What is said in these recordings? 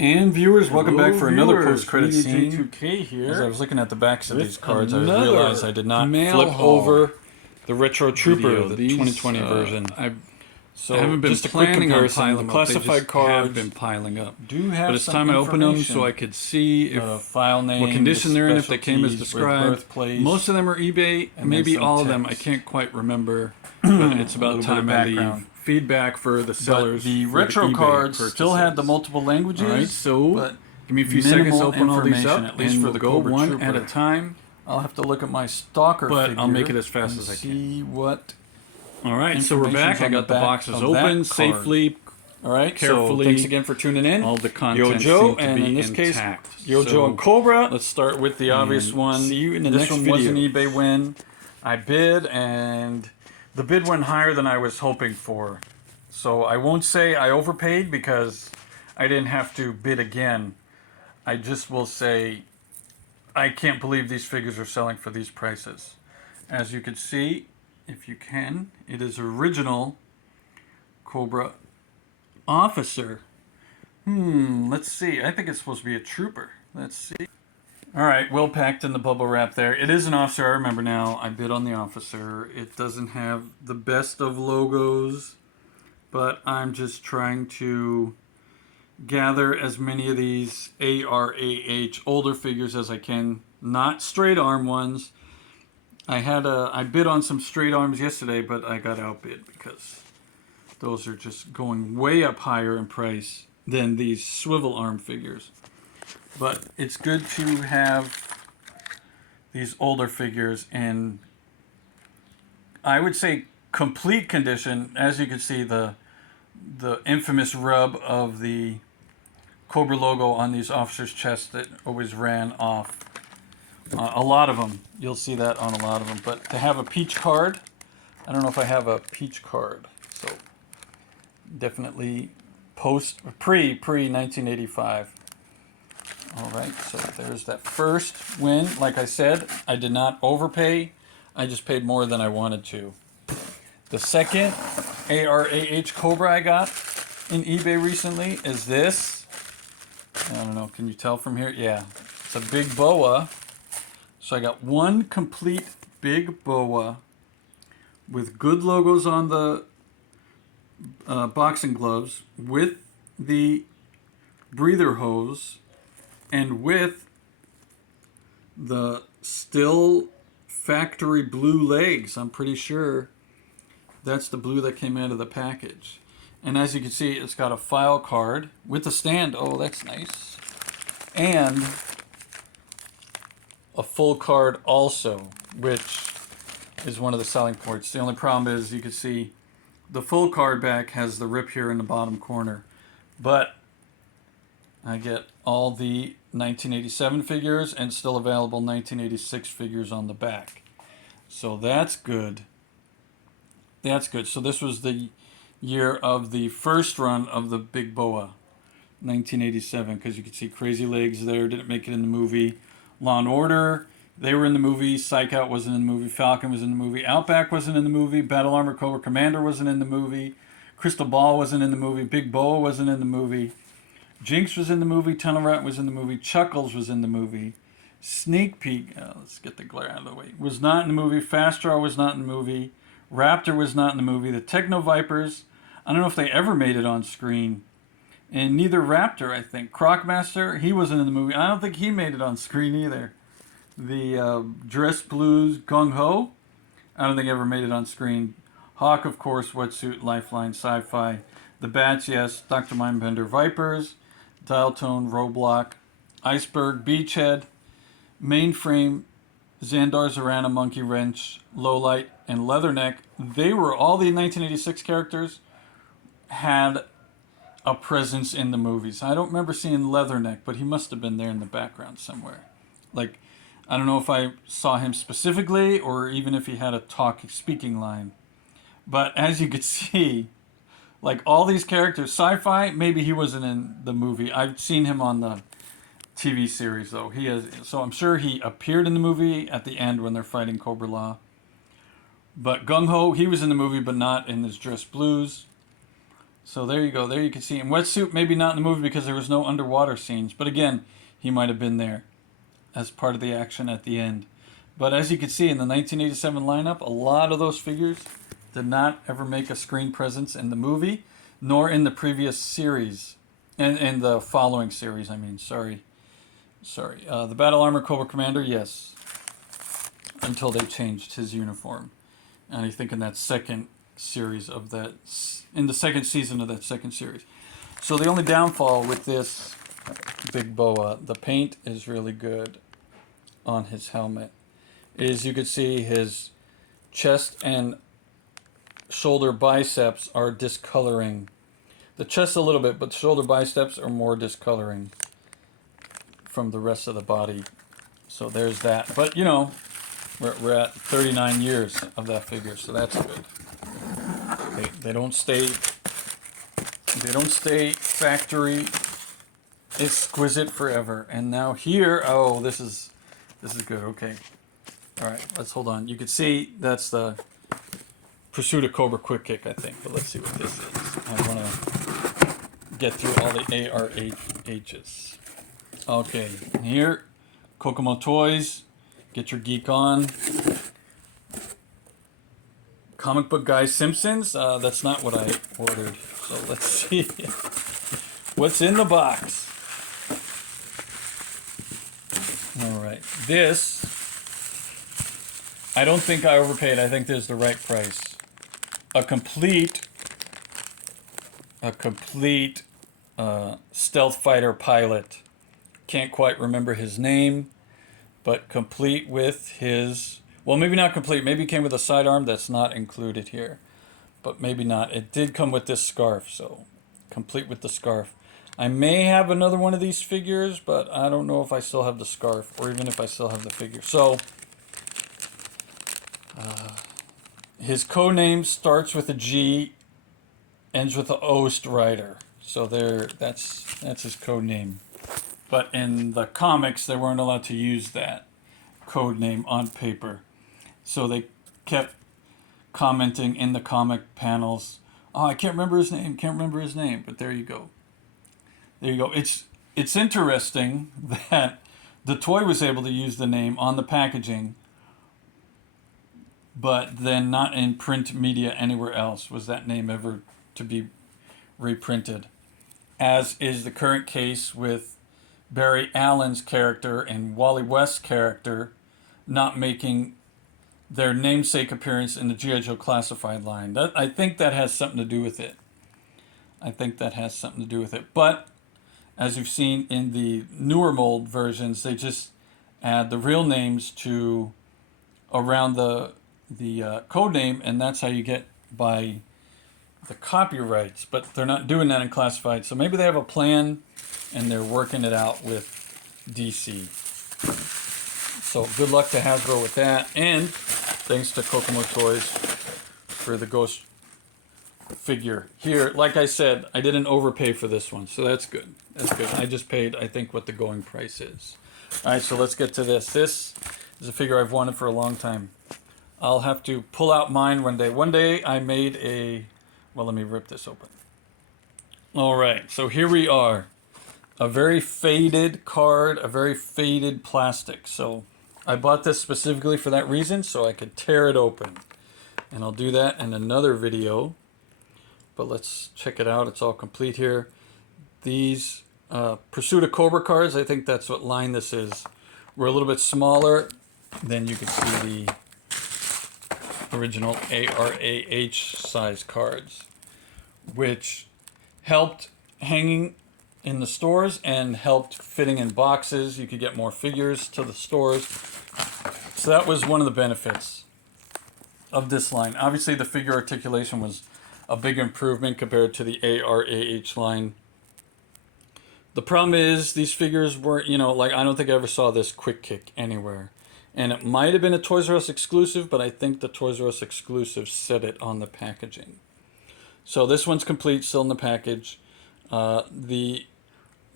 And viewers, welcome back for another viewers. post-credit scene. 2K here. As I was looking at the backs of with these cards, I another realized I did not mail flip haul over the Retro Trooper, video. the These, 2020 version. So I haven't been just a quick planning on comparison. piling The them up. classified They just cards have been piling up. do have But it's some time I open them information. so I could see if file name, what condition they're in, if they came as specialties, described. birthplace, Most of them are eBay, and maybe then some all of them. I text. can't quite remember, but it's about little time bit of I leave. background. Feedback for the sellers. But the for retro eBay cards still had the purchases. multiple languages. All right, so but give me a few seconds to minimal open all these up, information, at least and for we'll the go Cobra one Trooper. at a time. I'll have to look at my stalker But figure. I'll make it as fast and as I can. see what. All right, so we're back. Information's I on got the the back boxes of open that card. safely. All right, Carefully. So thanks again for tuning in. All the content YoJoe, seemed to and be in this intact. case, YoJoe So and Cobra. let's start with the obvious And one. see you in the This next one video. was an eBay win. I bid, and the bid went higher than I was hoping for. So I won't say I overpaid because I didn't have to bid again. I just will say I can't believe these figures are selling for these prices. As you can see, if you can, it is original Cobra officer. Let's see. I think it's supposed to be a trooper. Let's see. All right, well packed in the bubble wrap there. It is an officer. I remember now. I bid on the officer. It doesn't have the best of logos, but I'm just trying to gather as many of these ARAH older figures as I can. Not straight arm ones. I bid on some straight arms yesterday, but I got outbid because those are just going way up higher in price than these swivel arm figures. But it's good to have these older figures in, I would say, complete condition. As you can see, the infamous rub of the Cobra logo on these officers' chests that always ran off. A lot of them. You'll see that on a lot of them. But to have a peach card, I don't know if I have a peach card. So definitely pre-1985. All right, so there's that first win. Like I said, I did not overpay. I just paid more than I wanted to. The second ARAH Cobra I got in eBay recently is this. I don't know, can you tell from here? Yeah, it's a big boa. So I got one complete big boa with good logos on the boxing gloves, with the breather hose, and with the still factory blue legs. I'm pretty sure that's the blue that came out of the package. And as you can see, it's got a file card with a stand. Oh, that's nice. And a full card also, which is one of the selling points. The only problem is you can see the full card back has the rip here in the bottom corner. But I get all the 1987 figures and still available 1986 figures on the back. So that's good. That's good. So this was the year of the first run of the Big Boa, 1987, because you can see Crazy Legs there, didn't make it in the movie. Law and Order, they were in the movie. Psych Out wasn't in the movie. Falcon was in the movie. Outback wasn't in the movie. Battle Armor Cobra Commander wasn't in the movie. Crystal Ball wasn't in the movie. Big Boa wasn't in the movie. Jinx was in the movie. Tunnel Rat was in the movie. Chuckles was in the movie. Sneak Peek, let's get the glare out of the way, was not in the movie. Fast Draw was not in the movie. Raptor was not in the movie. The Techno Vipers, I don't know if they ever made it on screen. And neither Raptor, I think. Crocmaster, he wasn't in the movie. I don't think he made it on screen either. The Dress Blues, Gung Ho, I don't think ever made it on screen. Hawk, of course, Wetsuit, Lifeline, Sci-Fi. The Bats, yes. Dr. Mindbender, Vipers. Dial Tone, Roblox. Iceberg, Beachhead. Mainframe, Xandar, Zorana, Monkey Wrench, Lowlight, and Leatherneck. They were, all the 1986 characters had a presence in the movies. I don't remember seeing Leatherneck, but he must have been there in the background somewhere. Like, I don't know if I saw him specifically or even if he had a speaking line. But as you could see, like all these characters, Sci-Fi, maybe he wasn't in the movie. I've seen him on the TV series though. He has, so I'm sure he appeared in the movie at the end when they're fighting Cobra Law. But Gung Ho, he was in the movie but not in his Dress Blues. So there you go. There you can see him. Wetsuit, maybe not in the movie because there was no underwater scenes. But again, he might have been there as part of the action at the end. But as you can see in the 1987 lineup, a lot of those figures did not ever make a screen presence in the movie, nor in the previous series. And the following series, I mean, sorry. The Battle Armor Cobra Commander, yes. Until they changed his uniform. And I think in that second series of that, in the second season of that second series. So the only downfall with this big boa, the paint is really good on his helmet, is you could see his chest and shoulder biceps are discoloring. The chest a little bit, but the shoulder biceps are more discoloring from the rest of the body. So there's that. But you know, we're at 39 years of that figure, so that's good. They don't stay factory exquisite forever. And now here, oh, this is good. Okay, all right, let's hold on. You can see that's the Pursuit of Cobra Quick Kick, I think. But let's see what this is. I want to get through all the ARHs. Okay, here, Kokomo Toys. Get your geek on. Comic Book Guy Simpsons. That's not what I ordered. So let's see what's in the box. All right, this. I don't think I overpaid. I think this is the right price. A complete stealth fighter pilot. Can't quite remember his name, but complete with his, well, maybe not complete. Maybe it came with a sidearm that's not included here, but maybe not. It did come with this scarf, so complete with the scarf. I may have another one of these figures, but I don't know if I still have the scarf or even if I still have the figure. So his code name starts with a G, ends with an Ost Rider. So that's his code name. But in the comics, they weren't allowed to use that code name on paper. So they kept commenting in the comic panels, oh, I can't remember his name, but there you go. There you go. It's interesting that the toy was able to use the name on the packaging, but then not in print media anywhere else was that name ever to be reprinted, as is the current case with Barry Allen's character and Wally West's character not making their namesake appearance in the G.I. Joe Classified line. I think that has something to do with it. But as you've seen in the newer mold versions, they just add the real names to around the code name, and that's how you get by the copyrights. But they're not doing that in Classified, so maybe they have a plan and they're working it out with DC. So good luck to Hasbro with that, and thanks to Kokomo Toys for the Ghost figure. Here, like I said, I didn't overpay for this one, so that's good. That's good. I just paid, I think, what the going price is. All right, so let's get to this. This is a figure I've wanted for a long time. I'll have to pull out mine one day. One day I made a, well, let me rip this open. All right, so here we are. A very faded card, a very faded plastic. So I bought this specifically for that reason, so I could tear it open. And I'll do that in another video. But let's check it out. It's all complete here. These Pursuit of Cobra cards, I think that's what line this is, were a little bit smaller than you could see the original ARAH size cards, which helped hanging in the stores and helped fitting in boxes. You could get more figures to the stores. So that was one of the benefits of this line. Obviously the figure articulation was a big improvement compared to the ARAH line. The problem is these figures weren't, you know, like I don't think I ever saw this Quick Kick anywhere. And it might have been a Toys R Us exclusive, but I think the Toys R Us exclusive said it on the packaging. So this one's complete, still in the package.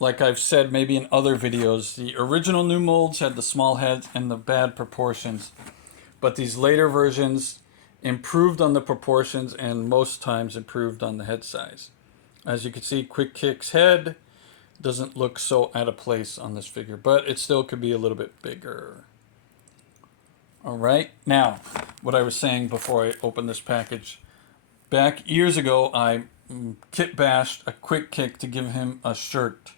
Like I've said maybe in other videos, the original new molds had the small heads and the bad proportions. But these later versions improved on the proportions and most times improved on the head size. As you can see, Quick Kick's head doesn't look so out of place on this figure, but it still could be a little bit bigger. All right, now, what I was saying before I opened this package, back years ago, I kit bashed a Quick Kick to give him a shirt.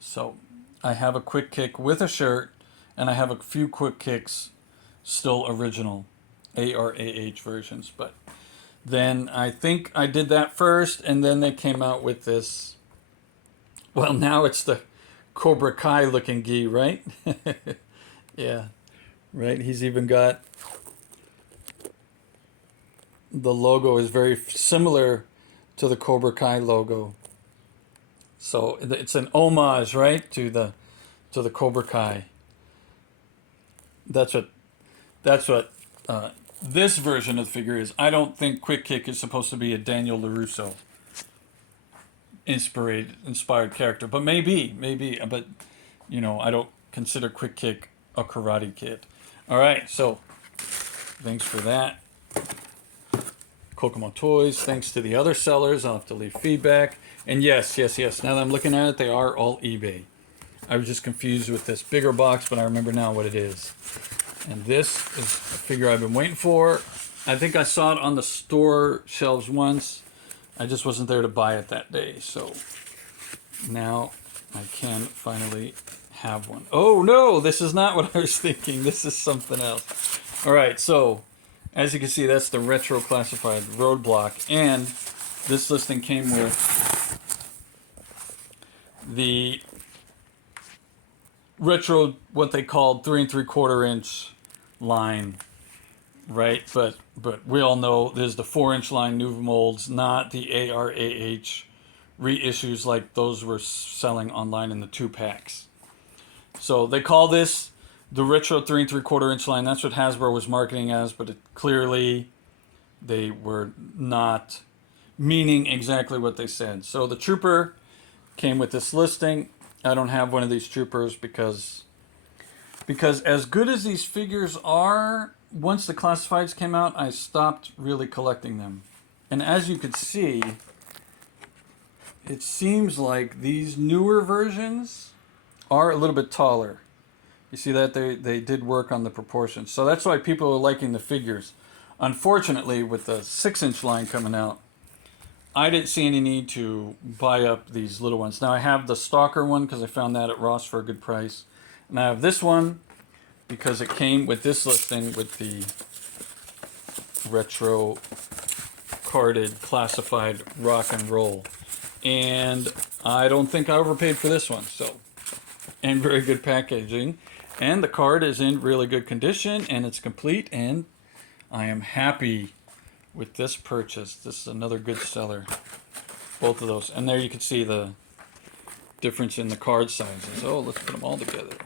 So I have a Quick Kick with a shirt, and I have a few Quick Kicks still original ARAH versions, but then I think I did that first, and then they came out with this. Well, now it's the Cobra Kai looking gi, right? Yeah, right. He's even got the logo is very similar to the Cobra Kai logo. So it's an homage, right, to the Cobra Kai. That's what this version of the figure is. I don't think Quick Kick is supposed to be a Daniel LaRusso inspired character, but maybe. But you know, I don't consider Quick Kick a Karate Kid. All right, so thanks for that. Kokomo Toys, thanks to the other sellers. I'll have to leave feedback. And yes. Now that I'm looking at it, they are all eBay. I was just confused with this bigger box, but I remember now what it is. And this is a figure I've been waiting for. I think I saw it on the store shelves once. I just wasn't there to buy it that day. So now I can finally have one. Oh no, this is not what I was thinking. This is something else. All right, so as you can see, that's the retro classified roadblock. And this listing came with the retro, what they called 3 3/4 inch line, right? But we all know there's the 4-inch line new molds, not the ARAH reissues like those were selling online in the 2-packs. So they call this the retro 3 3/4 inch line. That's what Hasbro was marketing as, but clearly they were not meaning exactly what they said. So the Trooper came with this listing. I don't have one of these Troopers because as good as these figures are, once the classifieds came out, I stopped really collecting them. And as you could see, it seems like these newer versions are a little bit taller. You see that? They did work on the proportions. So that's why people are liking the figures. Unfortunately, with the 6-inch line coming out, I didn't see any need to buy up these little ones. Now I have the Stalker one because I found that at Ross for a good price. And I have this one because it came with this listing with the retro carded classified rock and roll. And I don't think I overpaid for this one. So, and very good packaging. And the card is in really good condition and it's complete, and I am happy with this purchase. This is another good seller. Both of those. And there you can see the difference in the card sizes. Oh, let's put them all together.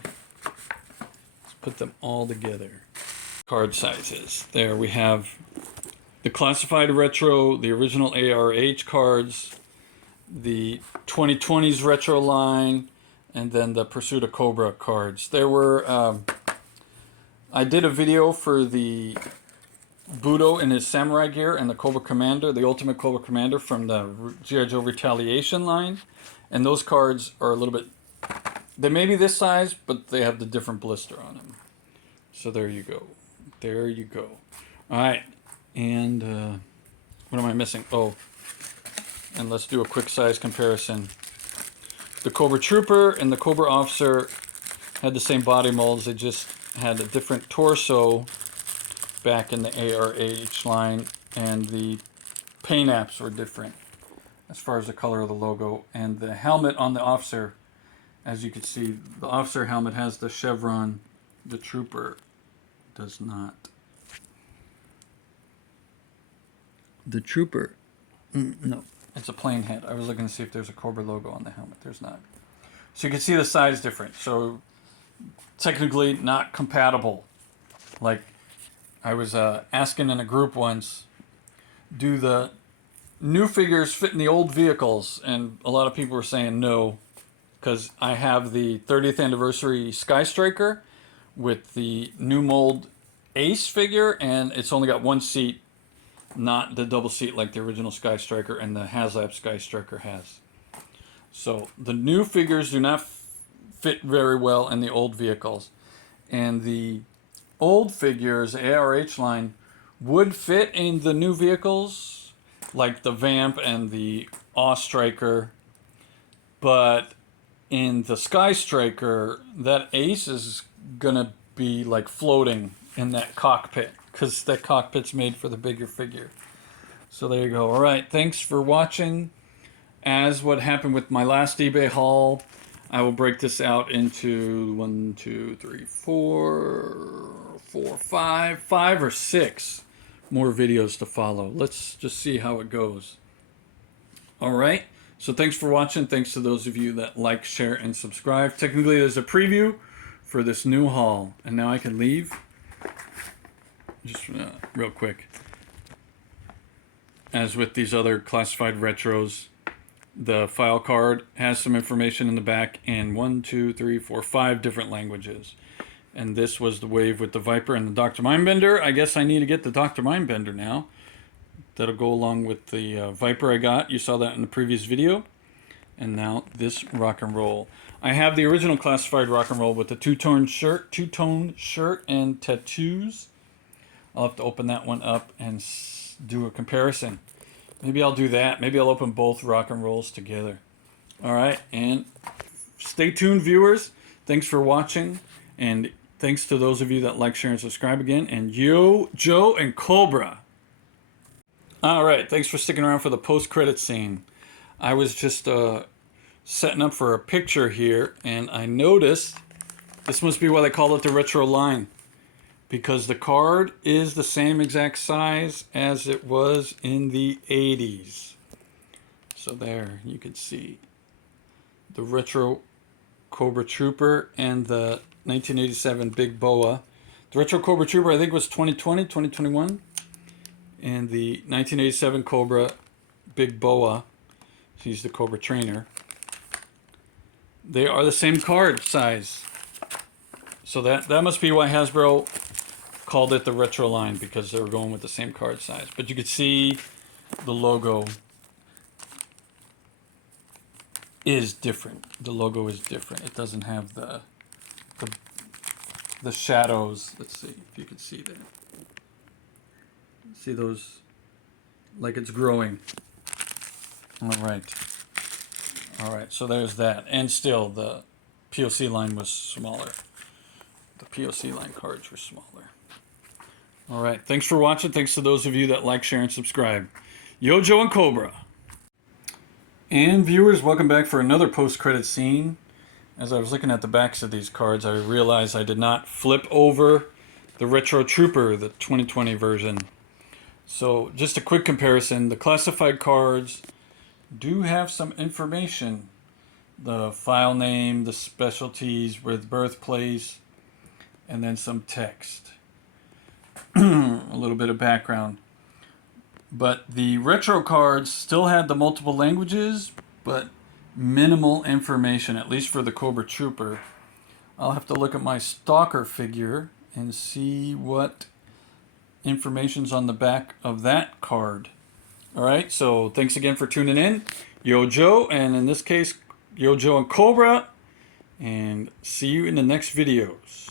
Let's put them all together. Card sizes. There we have the classified retro, the original ARH cards, the 2020s retro line, and then the Pursuit of Cobra cards. There were, I did a video for the Budo in his samurai gear and the Cobra Commander, the Ultimate Cobra Commander from the G.I. Joe Retaliation line. And those cards are a little bit, they may be this size, but they have the different blister on them. So there you go. There you go. All right. And what am I missing? Oh, and let's do a quick size comparison. The Cobra Trooper and the Cobra Officer had the same body molds. They just had a different torso back in the ARH line, and the paint apps were different as far as the color of the logo. And the helmet on the Officer, as you can see, the Officer helmet has the chevron. The Trooper does not. The Trooper, no, it's a plain head. I was looking to see if there's a Cobra logo on the helmet. There's not. So you can see the size difference. So technically not compatible. Like I was asking in a group once, do the new figures fit in the old vehicles? And a lot of people were saying no, because I have the 30th anniversary Sky Striker with the new mold Ace figure, and it's only got one seat not the double seat like the original Sky Striker and the HasLab Sky Striker has. So the new figures do not fit very well in the old vehicles. And the old figures, ARH line, would fit in the new vehicles, like the Vamp and the Awe Striker. But in the Sky Striker, that Ace is going to be like floating in that cockpit, because that cockpit's made for the bigger figure. So there you go. All right, thanks for watching. As what happened with my last eBay haul, I will break this out into 1, 2, 3, 4, 5 or 6 more videos to follow. Let's just see how it goes. All right. So thanks for watching. Thanks to those of you that like, share, and subscribe. Technically, there's a preview for this new haul. And now I can leave. Just real quick. As with these other classified retros, the file card has some information in the back in 1, 2, 3, 4, 5 different languages. And this was the wave with the Viper and the Dr. Mindbender. I guess I need to get the Dr. Mindbender now. That'll go along with the Viper I got. You saw that in the previous video. And now this rock and roll. I have the original classified rock and roll with the two-tone shirt and tattoos. I'll have to open that one up and do a comparison. Maybe I'll do that. Maybe I'll open both rock and rolls together. All right, and stay tuned, viewers. Thanks for watching, and thanks to those of you that like, share, and subscribe again. And YoJoe and Cobra. All right, thanks for sticking around for the post-credit scene. I was just setting up for a picture here, and I noticed this must be why they call it the retro line, because the card is the same exact size as it was in the 80s. So there, you can see the retro Cobra Trooper and the 1987 Big Boa. The retro Cobra Trooper, I think, was 2020, 2021. And the 1987 Cobra Big Boa, he's the Cobra trainer. They are the same card size. So that must be why Hasbro called it the retro line, because they were going with the same card size. But you could see the logo is different. The logo is different. It doesn't have the shadows. Let's see if you can see that. See those, like it's growing. All right. So there's that. And still, the POC line was smaller. The POC line cards were smaller. All right. Thanks for watching. Thanks to those of you that like, share, and subscribe. YoJoe and Cobra. And viewers, welcome back for another post-credit scene. As I was looking at the backs of these cards, I realized I did not flip over the Retro Trooper, the 2020 version. So just a quick comparison. The classified cards do have some information. The file name, the specialties with birthplace, and then some text. A little bit of background. But the retro cards still had the multiple languages, but minimal information, at least for the Cobra Trooper. I'll have to look at my Stalker figure and see what information's on the back of that card. All right, so thanks again for tuning in. YoJoe, and in this case, YoJoe and Cobra, and see you in the next videos.